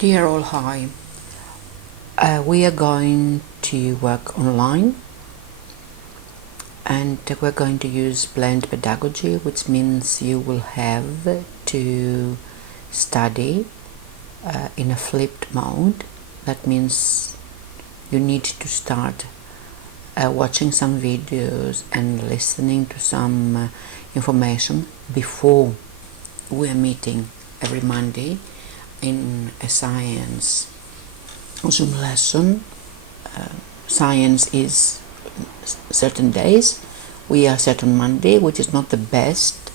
Dear all, hi. We are going to work online and we're going to use blend pedagogy, which means you will have to study in a flipped mode. That means you need to start watching some videos and listening to some information before we're meeting every Monday in a science Zoom lesson. Science is certain days. We are set on Monday, which is not the best,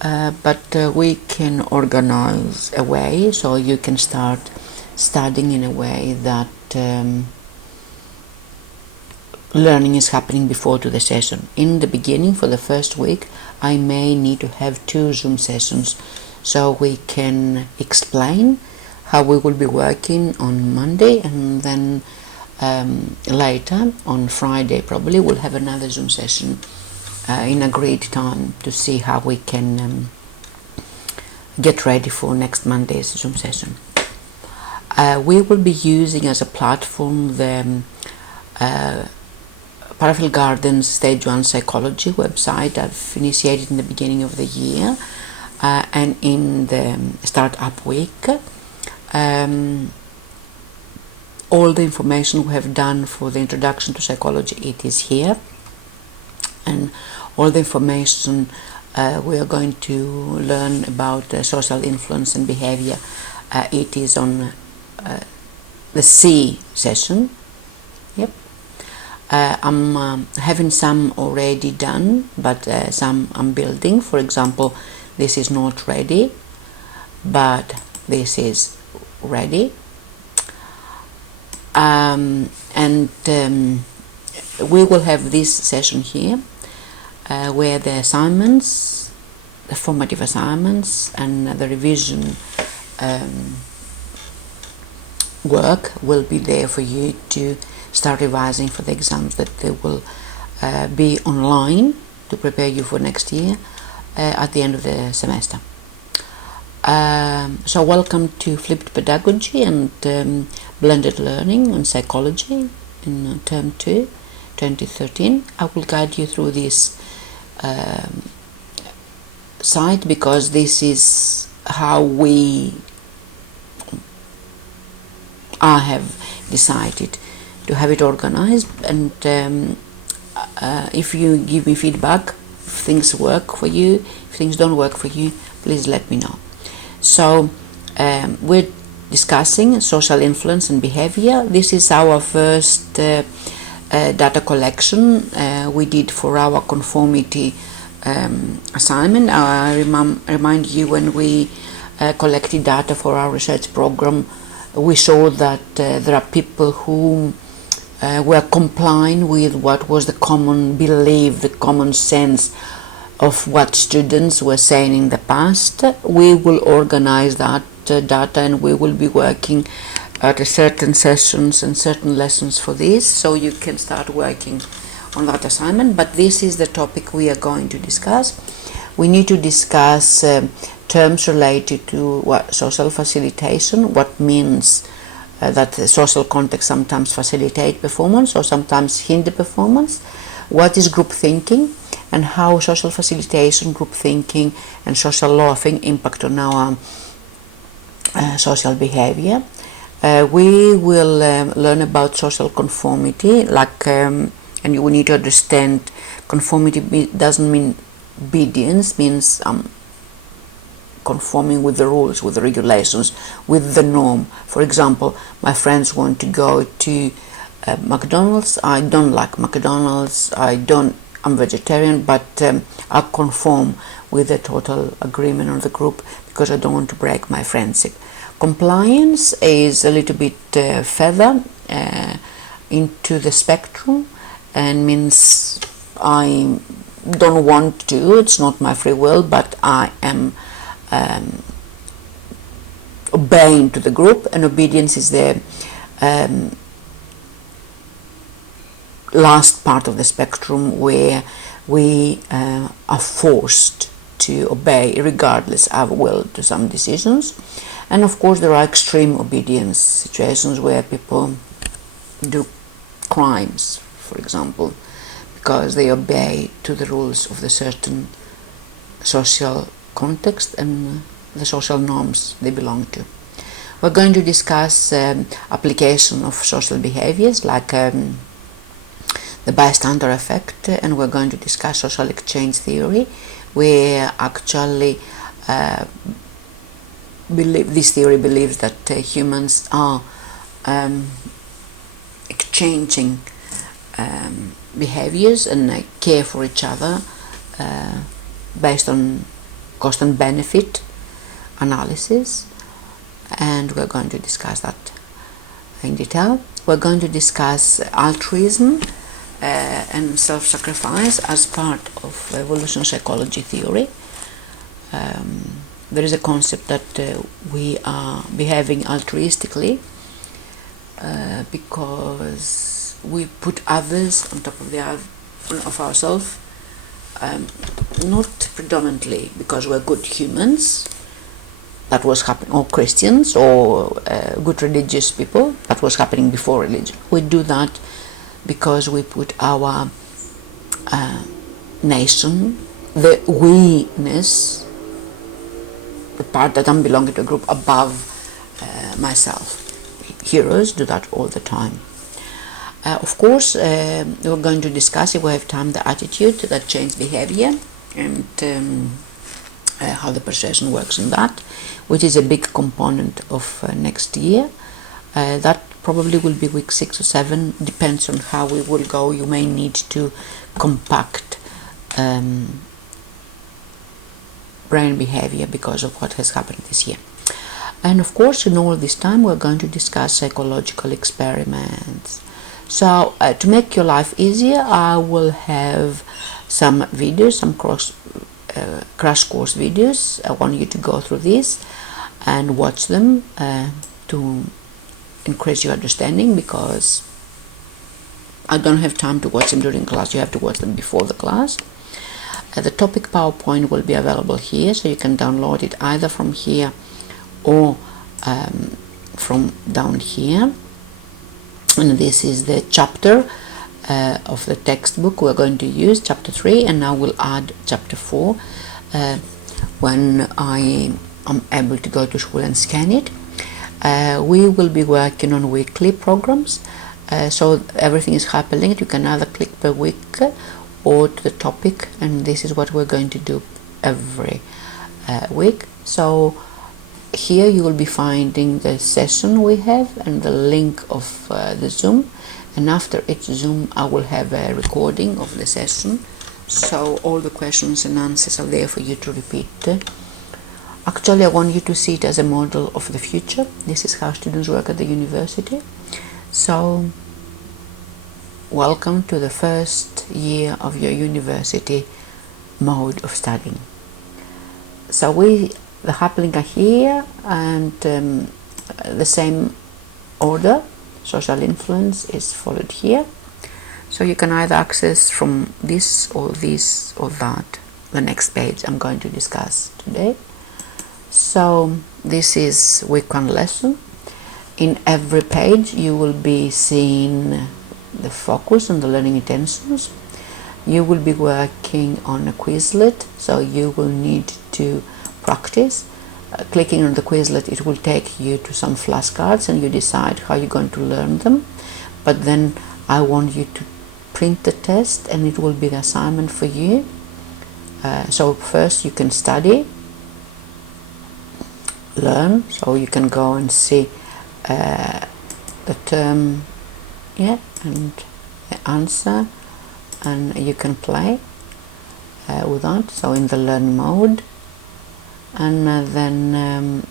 but we can organize a way so you can start studying in a way that learning is happening before to the session. In the beginning, for the first week, I may need to have 2 Zoom sessions so we can explain how we will be working on Monday, and then later on Friday probably we'll have another Zoom session in agreed time to see how we can get ready for next Monday's Zoom session. We will be using as a platform the Parafield Gardens Stage 1 Psychology website I've initiated in the beginning of the year, and in the Startup Week. All the information we have done for the introduction to psychology, it is here, and all the information we are going to learn about social influence and behavior, it is on the C session. Yep. I'm having some already done, but some I'm building. For example, this is not ready, but this is ready, and we will have this session here where the assignments, the formative assignments and the revision work will be there for you to start revising for the exams that they will be online to prepare you for next year at the end of the semester. So welcome to Flipped Pedagogy and Blended Learning on Psychology in Term 2, 2013. I will guide you through this site because this is how I have decided to have it organized, and if you give me feedback, if things work for you, if things don't work for you, please let me know. So we're discussing social influence and behavior. This is our first data collection we did for our conformity assignment. I remind you, when we collected data for our research program, we saw that there are people who were complying with what was the common belief, the common sense of what students were saying in the past. We will organize that data, and we will be working at certain sessions and certain lessons for this, so you can start working on that assignment. But this is the topic we are going to discuss. We need to discuss terms related to social facilitation, what means that the social context sometimes facilitate performance or sometimes hinder performance, what is group thinking, and how social facilitation, group thinking and social loafing impact on our social behavior. We will learn about social conformity, and you need to understand conformity doesn't mean obedience, means conforming with the rules, with the regulations, with the norm. For example, my friends want to go to McDonald's. I don't like McDonald's. I'm vegetarian, but I conform with the total agreement of the group because I don't want to break my friendship. Compliance is a little bit further into the spectrum, and means I don't want to, it's not my free will, but I am obeying to the group, and obedience is the last part of the spectrum where we are forced to obey regardless of will to some decisions. And of course there are extreme obedience situations where people do crimes, for example, because they obey to the rules of the certain social context and the social norms they belong to. We're going to discuss application of social behaviors like the bystander effect, and we're going to discuss social exchange theory, where actually this theory believes that humans are exchanging behaviors and care for each other based on cost and benefit analysis, and we're going to discuss that in detail. We're going to discuss altruism and self-sacrifice as part of evolutionary psychology theory. There is a concept that we are behaving altruistically because we put others on top of ourselves, not predominantly because we're good humans, that was happening, or Christians, or good religious people, that was happening before religion. We do that because we put our nation, the we-ness, the part that I'm belonging to a group, above myself. Heroes do that all the time. Of course, we're going to discuss, if we have time, the attitude that changes behavior, and how the persuasion works in that, which is a big component of next year. That probably will be week 6 or 7, depends on how we will go. You may need to compact brain behavior because of what has happened this year. And of course, in all this time, we're going to discuss psychological experiments. So to make your life easier, I will have some videos, some crash course videos. I want you to go through these and watch them to increase your understanding, because I don't have time to watch them during class. You have to watch them before the class. The topic PowerPoint will be available here, so you can download it either from here or from down here. And this is the chapter of the textbook we're going to use, chapter 3, and I will add chapter 4 when I am able to go to school and scan it. We will be working on weekly programs, so everything is happening. You can either click per week or to the topic, and this is what we're going to do every week. So here you will be finding the session we have and the link of the Zoom, and after each Zoom I will have a recording of the session, so all the questions and answers are there for you to repeat. Actually, I want you to see it as a model of the future. This is how students work at the university. So welcome to the first year of your university mode of studying. So the happening are here, and the same order, social influence, is followed here. So you can either access from this or that, the next page I'm going to discuss today. So this is week 1 lesson. In every page you will be seeing the focus on the learning intentions. You will be working on a Quizlet, so you will need to practice. Clicking on the Quizlet, it will take you to some flashcards and you decide how you're going to learn them. But then I want you to print the test, and it will be the assignment for you. So first you can study, learn, so you can go and see the term, and the answer, and you can play with that, so in the learn mode. And then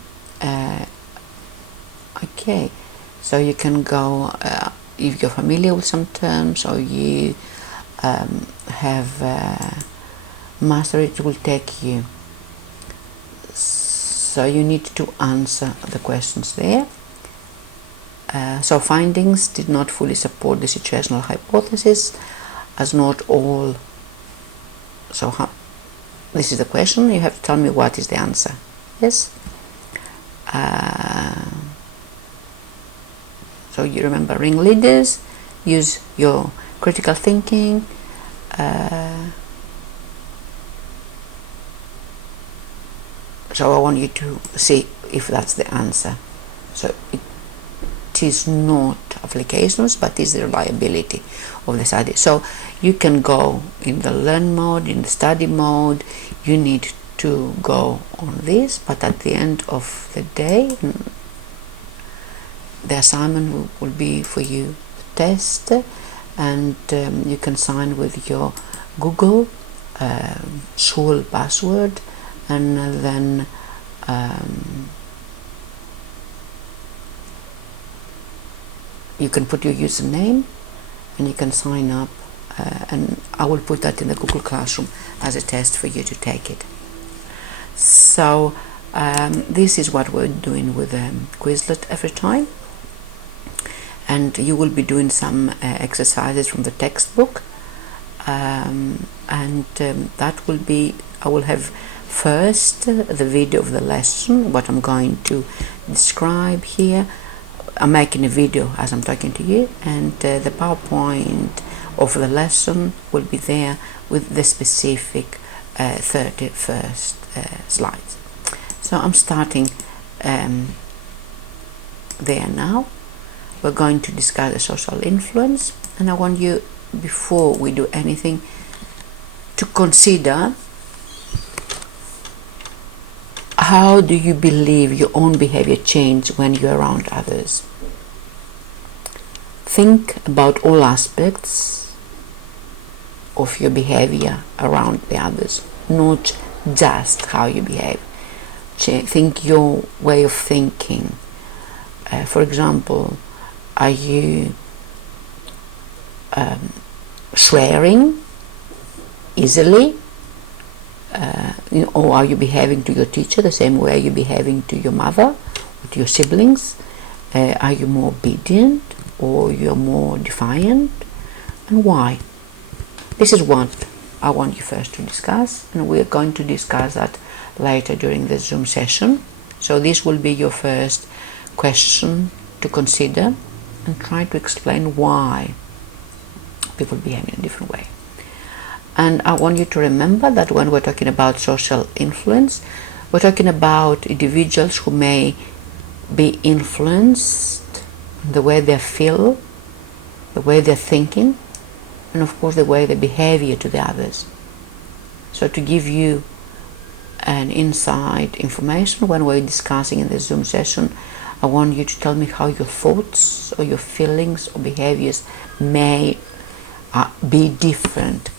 okay, so you can go, if you're familiar with some terms or you have mastered it, will take you. So you need to answer the questions there. So findings did not fully support the situational hypothesis, as not all. So this is the question, you have to tell me what is the answer. Yes. So you remember ringleaders, use your critical thinking, so I want you to see if that's the answer. So it is not applications, but is the reliability of the study. So you can go in the learn mode, in the study mode. You need to go on this, but at the end of the day, the assignment will be for you test, and you can sign with your Google school password, and then you can put your username and you can sign up, and I will put that in the Google Classroom as a test for you to take it. So this is what we're doing with Quizlet every time, and you will be doing some exercises from the textbook, and that will be, I will have first the video of the lesson, what I'm going to describe here. I'm making a video as I'm talking to you, and the PowerPoint of the lesson will be there with the specific 31st slides. So I'm starting there now. We're going to discuss the social influence, and I want you, before we do anything, to consider how do you believe your own behavior changes when you're around others. Think about all aspects of your behavior around the others, not just how you behave. Think your way of thinking. For example, are you swearing easily? Or are you behaving to your teacher the same way you're behaving to your mother or to your siblings? Are you more obedient or you're more defiant? And why? This is what I want you first to discuss, and we're going to discuss that later during the Zoom session. So this will be your first question to consider, and try to explain why people behave in a different way. And I want you to remember that when we're talking about social influence, we're talking about individuals who may be influenced in the way they feel, the way they're thinking, and of course the way they behave to the others. So to give you an inside information when we're discussing in the Zoom session, I want you to tell me how your thoughts or your feelings or behaviors may be different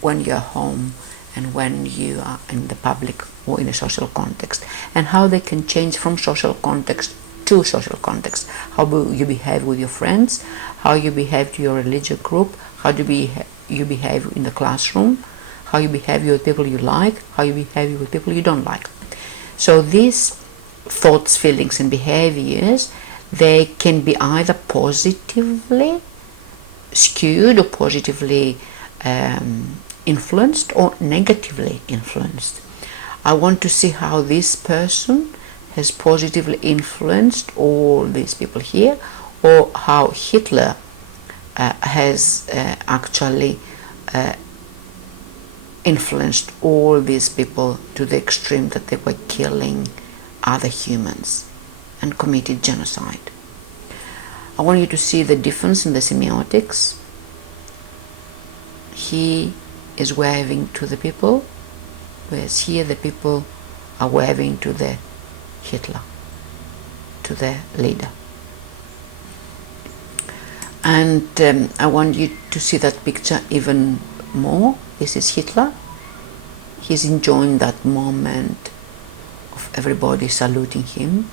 when you're home and when you are in the public or in a social context, and how they can change from social context to social context. How you behave with your friends, how you behave to your religious group, how do you behave in the classroom, how you behave with people you like, how you behave with people you don't like. So these thoughts, feelings and behaviors, they can be either positively skewed or positively influenced or negatively influenced. I want to see how this person has positively influenced all these people here, or how Hitler has actually influenced all these people to the extreme that they were killing other humans and committed genocide. I want you to see the difference in the semiotics. He is waving to the people, whereas here the people are waving to the Hitler, to the leader. And I want you to see that picture even more. This is Hitler. He's enjoying that moment of everybody saluting him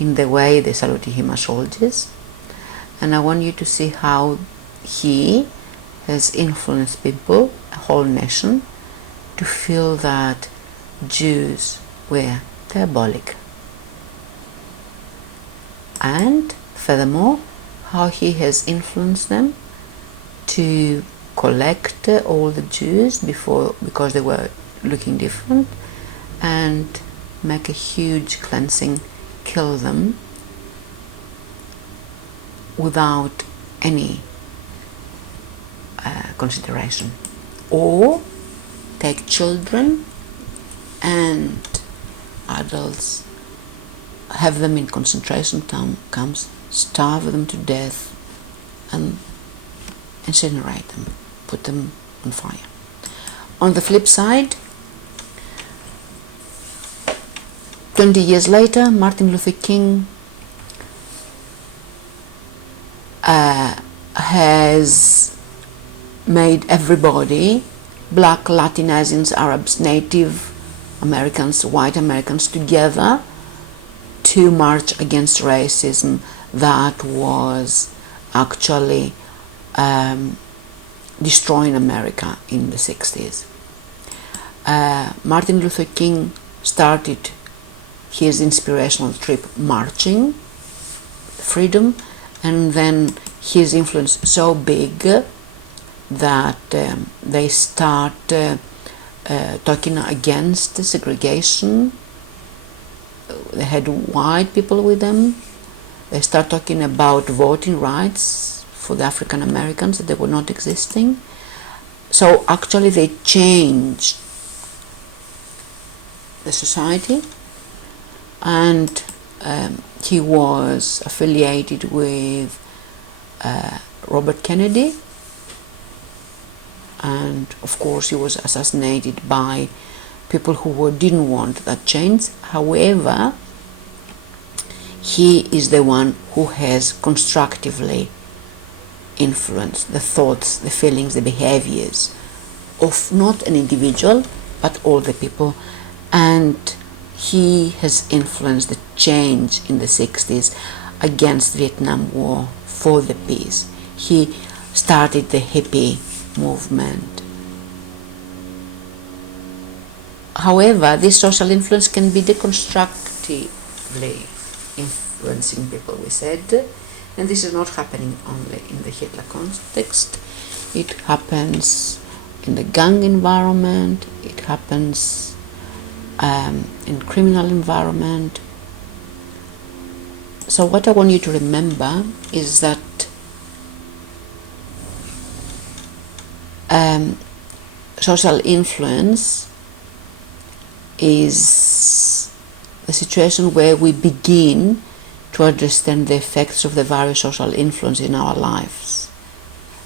in the way they saluted him as soldiers. And I want you to see how he has influenced people, a whole nation, to feel that Jews were diabolic. And furthermore, how he has influenced them to collect all the Jews because they were looking different, and make a huge cleansing kill them without any consideration, or take children and adults, have them in concentration camps, starve them to death, and incinerate them, put them on fire. On the flip side, 20 years later, Martin Luther King has made everybody, black, Latin, Asians, Arabs, Native Americans, white Americans, together to march against racism that was actually destroying America in the 60s. Martin Luther King started his inspirational trip marching freedom, and then his influence so big that they start talking against segregation. They had white people with them. They start talking about voting rights for the African Americans, that they were not existing. So actually they changed the society, and he was affiliated with Robert Kennedy, and of course he was assassinated by people who didn't want that change. However, he is the one who has constructively influenced the thoughts, the feelings, the behaviors of not an individual but all the people, and he has influenced the change in the 60s against the Vietnam War for the peace. He started the hippie movement. However, this social influence can be deconstructively influencing people, we said, and this is not happening only in the Hitler context. It happens in the gang environment, it happens in criminal environment. So what I want you to remember is that social influence is the situation where we begin to understand the effects of the various social influence in our lives.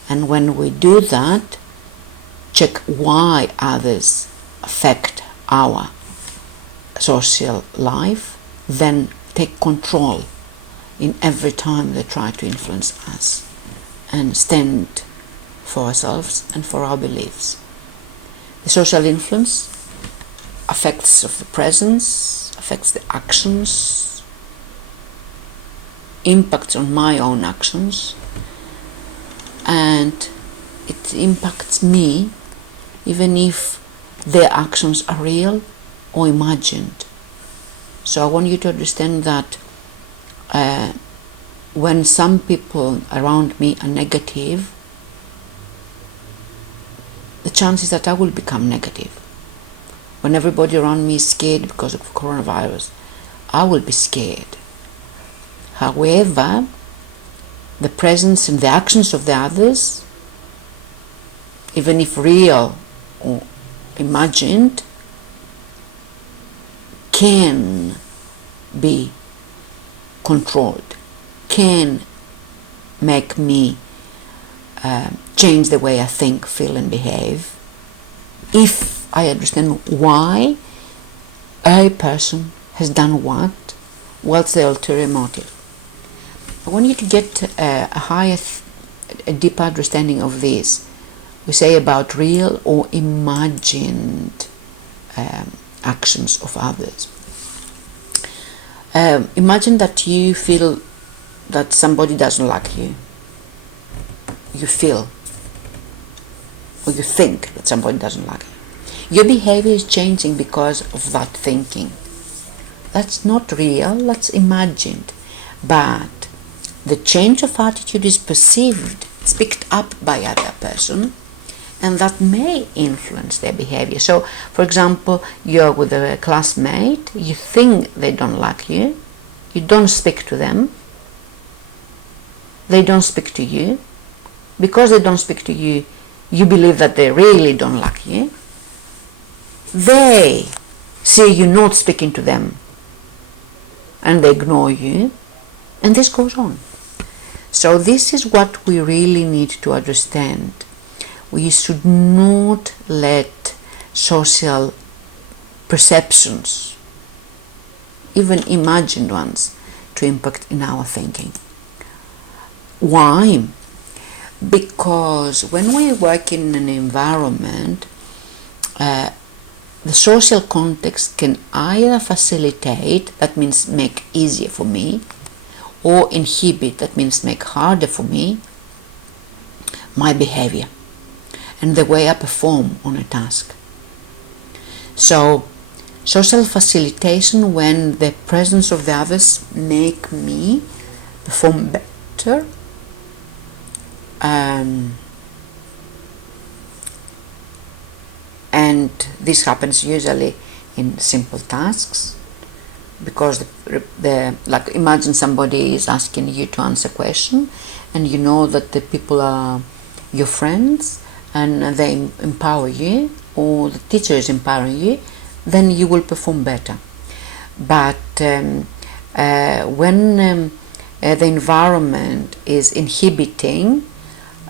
And when we do that, check why others affect our social life, then take control in every time they try to influence us, and stand for ourselves and for our beliefs. The social influence affects of the presence, affects the actions, impacts on my own actions, and it impacts me even if their actions are real or imagined. So I want you to understand that when some people around me are negative, the chances that I will become negative. When everybody around me is scared because of coronavirus, I will be scared. However, the presence and the actions of the others, even if real or imagined, can be controlled, can make me change the way I think, feel and behave, if I understand why a person has done what's the ulterior motive. I want you to get a deeper understanding of this. We say about real or imagined actions of others. Imagine that you feel that somebody doesn't like you. You feel or you think that somebody doesn't like you. Your behavior is changing because of that thinking. That's not real, that's imagined. But the change of attitude is perceived, it's picked up by other person, and that may influence their behavior. So, for example, you're with a classmate, you think they don't like you, you don't speak to them, they don't speak to you. Because they don't speak to you, you believe that they really don't like you. They see you not speaking to them and they ignore you, and this goes on. So this is what we really need to understand. We should not let social perceptions, even imagined ones, to impact in our thinking. Why? Because when we work in an environment, the social context can either facilitate, that means make easier for me, or inhibit, that means make harder for me, my behavior and the way I perform on a task. So social facilitation, when the presence of the others make me perform better, and this happens usually in simple tasks, because like imagine somebody is asking you to answer a question and you know that the people are your friends and they empower you, or the teacher is empowering you, then you will perform better. But when the environment is inhibiting,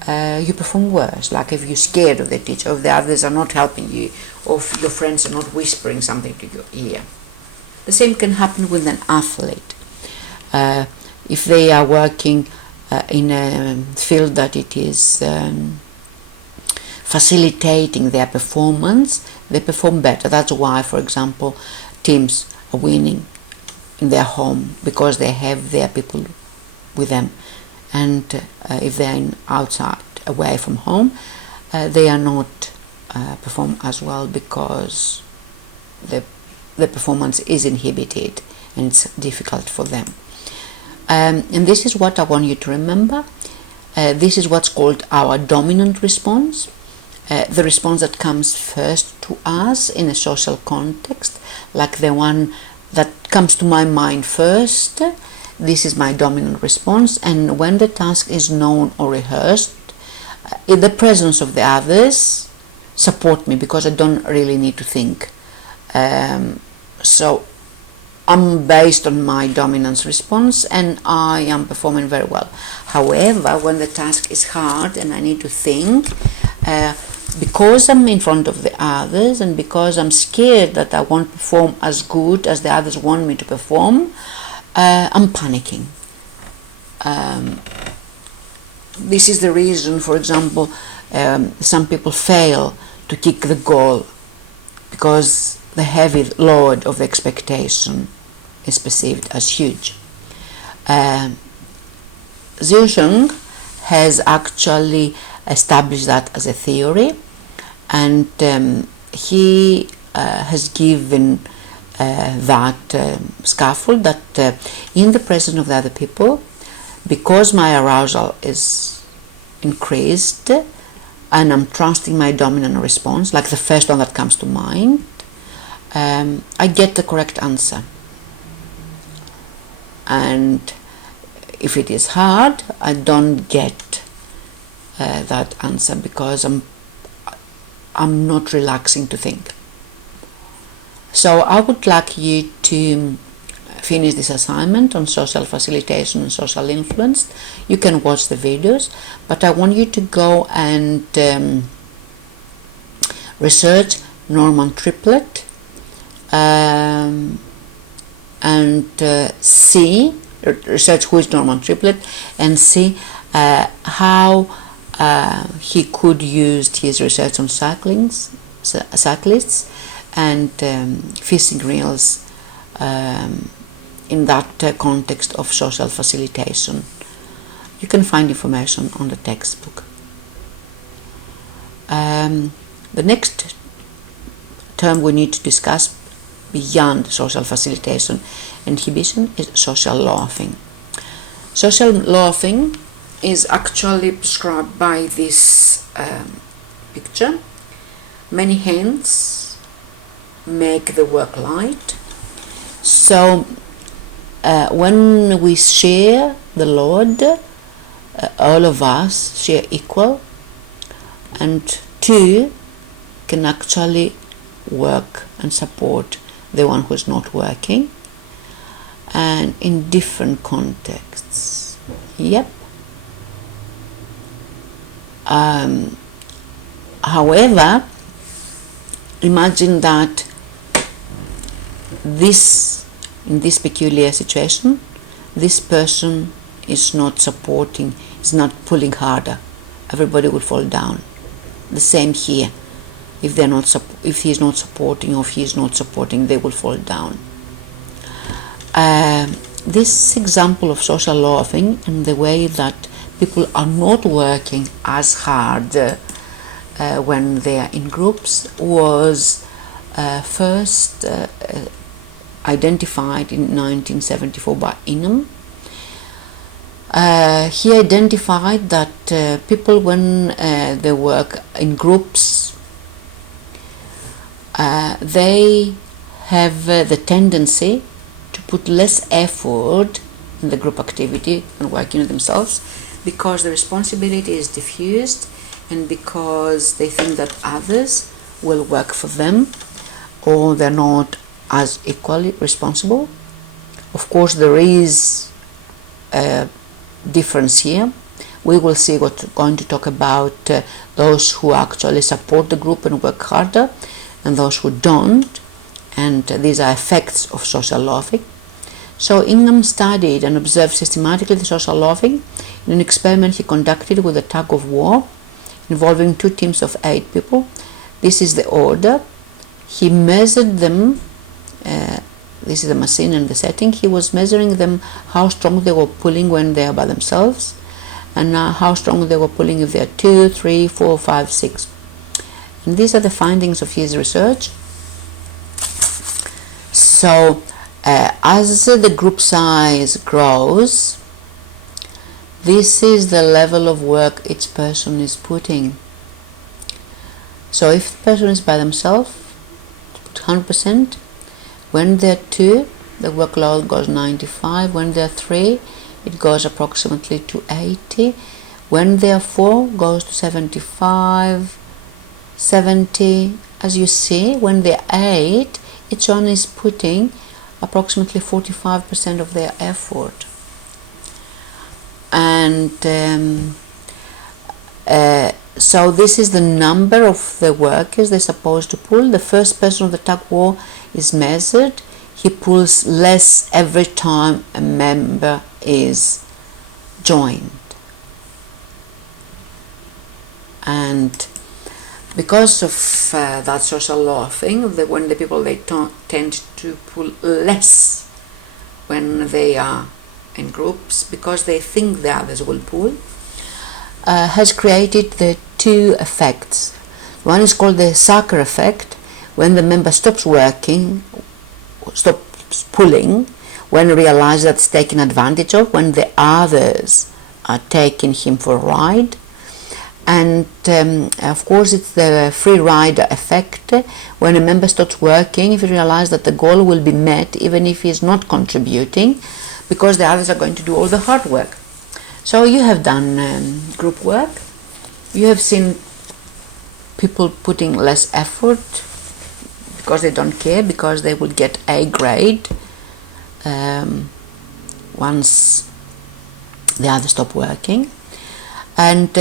you perform worse. Like if you're scared of the teacher, or if the others are not helping you, or if your friends are not whispering something to your ear. The same can happen with an athlete. If they are working in a field that it is facilitating their performance, they perform better. That's why, for example, teams are winning in their home, because they have their people with them. And if they're outside, away from home, they are not perform as well, because the performance is inhibited and it's difficult for them. And this is what I want you to remember. This is what's called our dominant response, the response that comes first to us in a social context, like the one that comes to my mind first. This is my dominant response, and when the task is known or rehearsed, in the presence of the others support me, because I don't really need to think. So I'm based on my dominance response and I am performing very well. However, when the task is hard and I need to think, because I'm in front of the others and because I'm scared that I won't perform as good as the others want me to perform, I'm panicking. This is the reason, for example, some people fail to kick the goal, because the heavy load of the expectation is perceived as huge. Zhang has actually established that as a theory, and he has given that scaffold that in the presence of the other people, because my arousal is increased and I'm trusting my dominant response, like the first one that comes to mind, I get the correct answer. And if it is hard, I don't get that answer, because I'm not relaxing to think. So I would like you to finish this assignment on social facilitation and social influence. You can watch the videos, but I want you to go and research Norman triplet and see, research who is Norman triplet and see how he could use his research on cyclists and fishing reels in that context of social facilitation. You can find information on the textbook. The next term we need to discuss beyond social facilitation inhibition is social loafing. Social loafing is actually described by this picture. Many hands make the work light. So when we share the load, all of us share equal, and two can actually work and support the one who's not working, and in different contexts. Yep. However, imagine that in this peculiar situation, this person is not supporting, is not pulling harder. Everybody will fall down. The same here. If he's not supporting, or if he is not supporting, they will fall down. This example of social loafing and the way that people are not working as hard when they are in groups was first identified in 1974 by Ingham. He identified that people, when they work in groups, they have the tendency to put less effort in the group activity and working on themselves, because the responsibility is diffused and because they think that others will work for them, or they're not as equally responsible. Of course, there is a difference here. We will see what we're going to talk about those who actually support the group and work harder, and those who don't, and these are effects of social loafing. So Ingham studied and observed systematically the social loafing in an experiment he conducted with a tug of war involving two teams of 8 people. This is the order. He measured them. This is the machine and the setting. He was measuring them, how strong they were pulling when they are by themselves, and how strong they were pulling if they are 2, 3, 4, 5, 6. And these are the findings of his research. So as the group size grows, this is the level of work each person is putting. So if the person is by themselves, 100%. When they're 2, the workload goes 95. When they're 3, it goes approximately to 80. When they're 4, goes to 75, 70. As you see, when they're 8, each one is putting approximately 45% of their effort. And so this is the number of the workers they're supposed to pull. The first person of the tug war is measured. He pulls less every time a member is joined. And because of that social loafing, when the people, they tend to pull less when they are in groups, because they think the others will pull, has created the two effects. One is called the sucker effect, when the member stops working, stops pulling, when he realizes that it's taken advantage of, when the others are taking him for a ride. And of course, it's the free rider effect, when a member stops working if he realizes that the goal will be met even if he is not contributing, because the others are going to do all the hard work. So you have done group work, you have seen people putting less effort because they don't care, because they will get A grade once the others stop working. And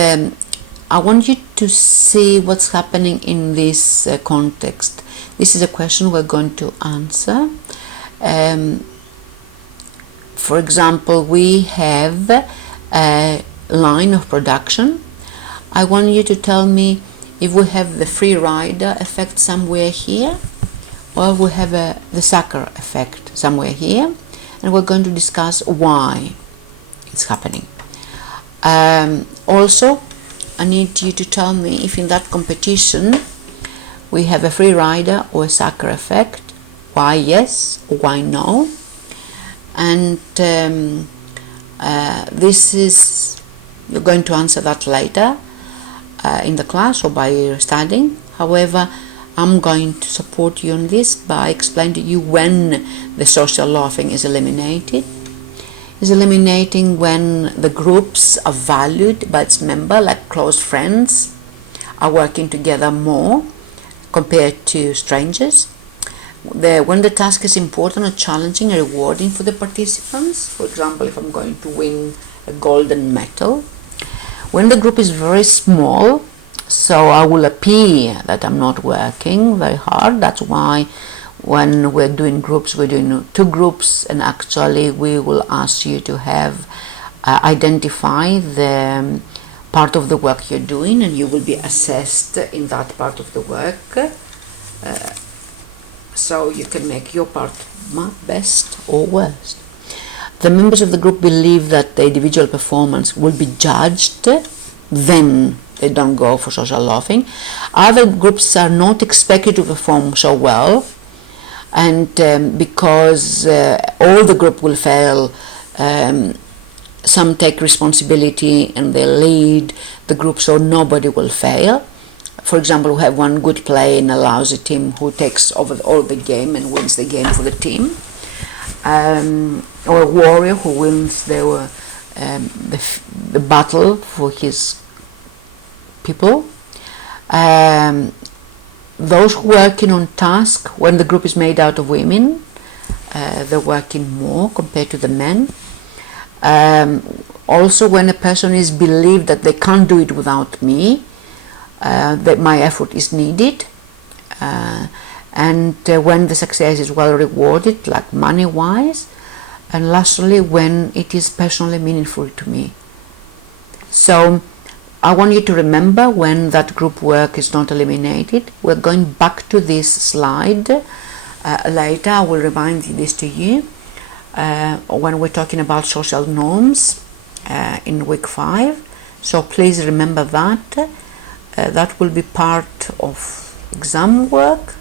I want you to see what's happening in this context. This is a question we're going to answer. For example, we have a line of production. I want you to tell me if we have the free rider effect somewhere here, or we have the sucker effect somewhere here, and we're going to discuss why it's happening. Also, I need you to tell me if in that competition we have a free rider or a sucker effect, why yes or why no. And this is, you're going to answer that later in the class or by studying. However, I'm going to support you on this by explaining to you when the social loafing is eliminated. Is eliminating when the groups are valued by its member, like close friends are working together more compared to strangers. When the task is important or challenging and rewarding for the participants, for example, if I'm going to win a golden medal. When the group is very small, so I will appear that I'm not working very hard. That's why when we're doing groups, we're doing 2 groups, and actually we will ask you to have identify the part of the work you're doing, and you will be assessed in that part of the work, so you can make your part best or worst. The members of the group believe that the individual performance will be judged, then they don't go for social loafing. Other groups are not expected to perform so well, and because all the group will fail, some take responsibility and they lead the group so nobody will fail. For example, we have one good player and allows a team who takes over all the game and wins the game for the team, or a warrior who wins the battle for his people. Those working on task, when the group is made out of women, they're working more compared to the men. Also, when a person is believed that they can't do it without me, that my effort is needed, and when the success is well rewarded, like money-wise, and lastly, when it is personally meaningful to me. So I want you to remember when that group work is not eliminated. We're going back to this slide later. I will remind this to you when we're talking about social norms in week 5. So please remember that. That will be part of exam work.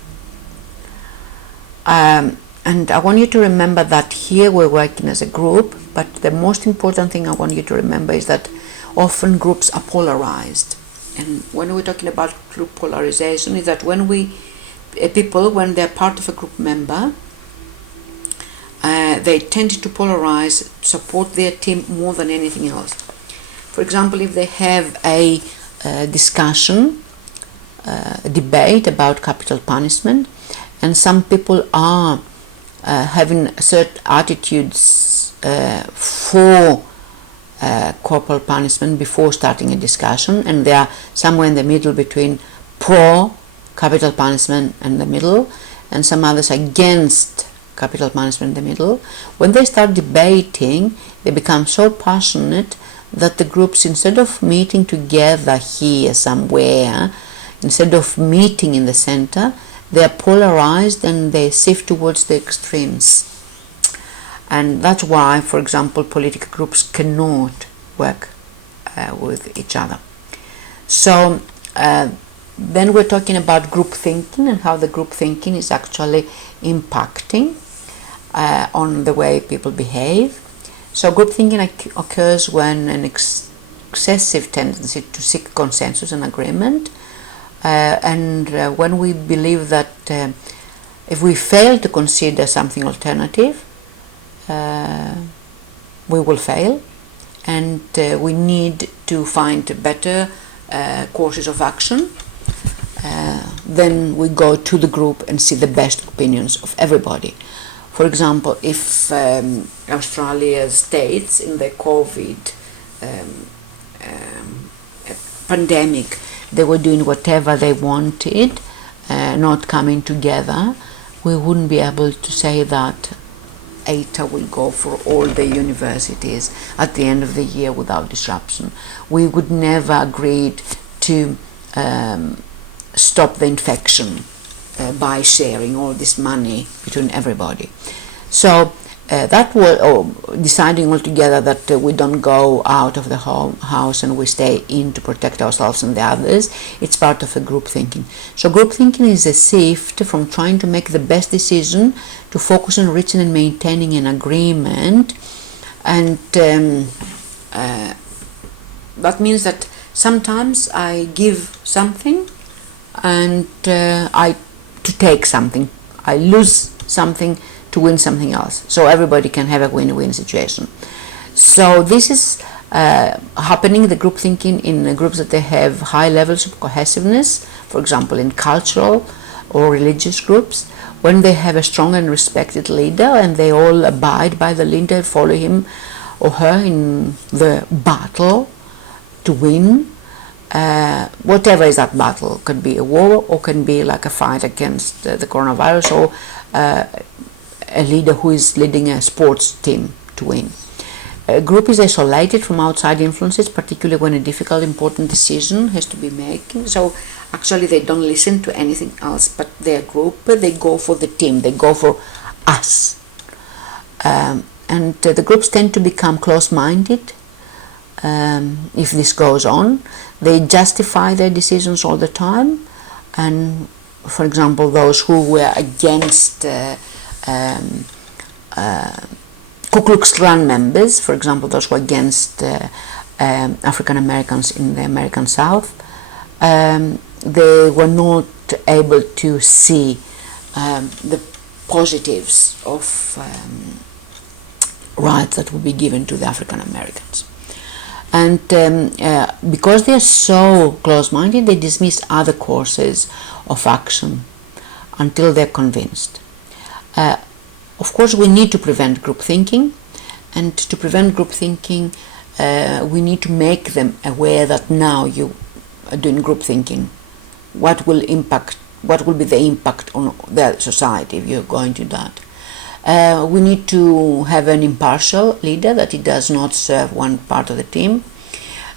And I want you to remember that here we're working as a group, but the most important thing I want you to remember is that often groups are polarized. And when we're talking about group polarization, is that when people, when they're part of a group member, they tend to polarize, support their team more than anything else. For example, if they have a discussion, a debate about capital punishment, and some people are having certain attitudes for corporal punishment before starting a discussion, and they are somewhere in the middle between pro capital punishment and the middle, and some others against capital punishment in the middle. When they start debating, they become so passionate that the groups, instead of meeting together here somewhere, instead of meeting in the center, they are polarized and they shift towards the extremes. And that's why, for example, political groups cannot work with each other. So then we're talking about group thinking and how the group thinking is actually impacting on the way people behave. So group thinking occurs when an excessive tendency to seek consensus and agreement, and when we believe that if we fail to consider something alternative, we will fail, and we need to find better courses of action. Then we go to the group and see the best opinions of everybody. For example, if Australia states in the COVID pandemic, they were doing whatever they wanted, not coming together, we wouldn't be able to say that ATA will go for all the universities at the end of the year without disruption. We would never agree to stop the infection by sharing all this money between everybody. So that was deciding altogether that we don't go out of the house and we stay in to protect ourselves and the others. It's part of a group thinking. So group thinking is a shift from trying to make the best decision to focus on reaching and maintaining an agreement. And that means that sometimes I give something and I to take something. I lose something to win something else. So everybody can have a win-win situation. So this is happening, the group thinking, in groups that they have high levels of cohesiveness, for example in cultural or religious groups, when they have a strong and respected leader and they all abide by the leader, follow him or her in the battle to win. Whatever is that battle, could be a war or can be like a fight against the coronavirus, or a leader who is leading a sports team to win. A group is isolated from outside influences, particularly when a difficult, important decision has to be made. So actually they don't listen to anything else but their group. They go for the team, they go for us. And the groups tend to become close-minded if this goes on. They justify their decisions all the time. And for example, those who were against Ku Klux Klan members, for example, those who were against African Americans in the American South, they were not able to see the positives of rights that would be given to the African Americans. And because they are so close-minded, they dismiss other courses of action until they're convinced. Of course, we need to prevent group thinking, and to prevent group thinking, we need to make them aware that now you are doing group thinking. What will be the impact on the society if you're going to that? We need to have an impartial leader, that he does not serve one part of the team,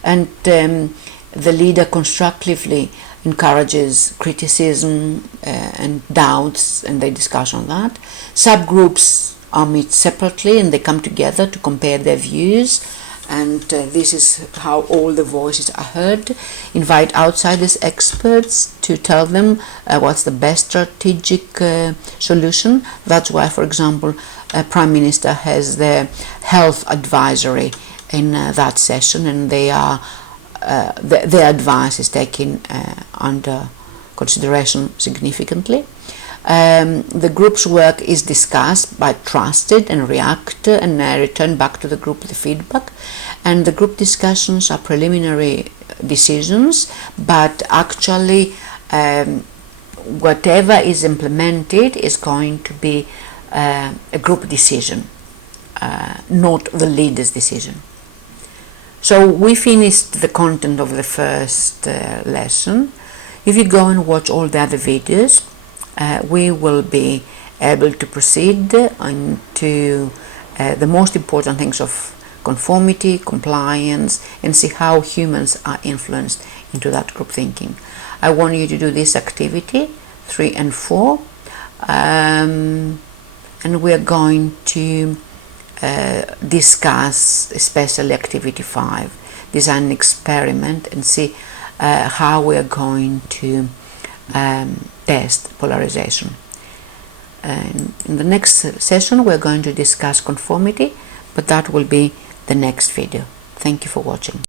and the leader constructively encourages criticism and doubts, and they discuss on that. Subgroups are meet separately and they come together to compare their views, and this is how all the voices are heard. Invite outsiders, experts, to tell them what's the best strategic solution. That's why, for example, Prime Minister has the health advisory in that session, and they are their advice is taken under consideration significantly. The group's work is discussed by trusted and react and return back to the group the feedback, and the group discussions are preliminary decisions, but actually whatever is implemented is going to be a group decision, not the leader's decision. So we finished the content of the first lesson. If you go and watch all the other videos, we will be able to proceed into the most important things of conformity, compliance, and see how humans are influenced into that group thinking. I want you to do this activity 3 and 4, and we are going to discuss especially activity 5, design an experiment, and see how we are going to test polarization. In the next session we are going to discuss conformity, but that will be the next video. Thank you for watching.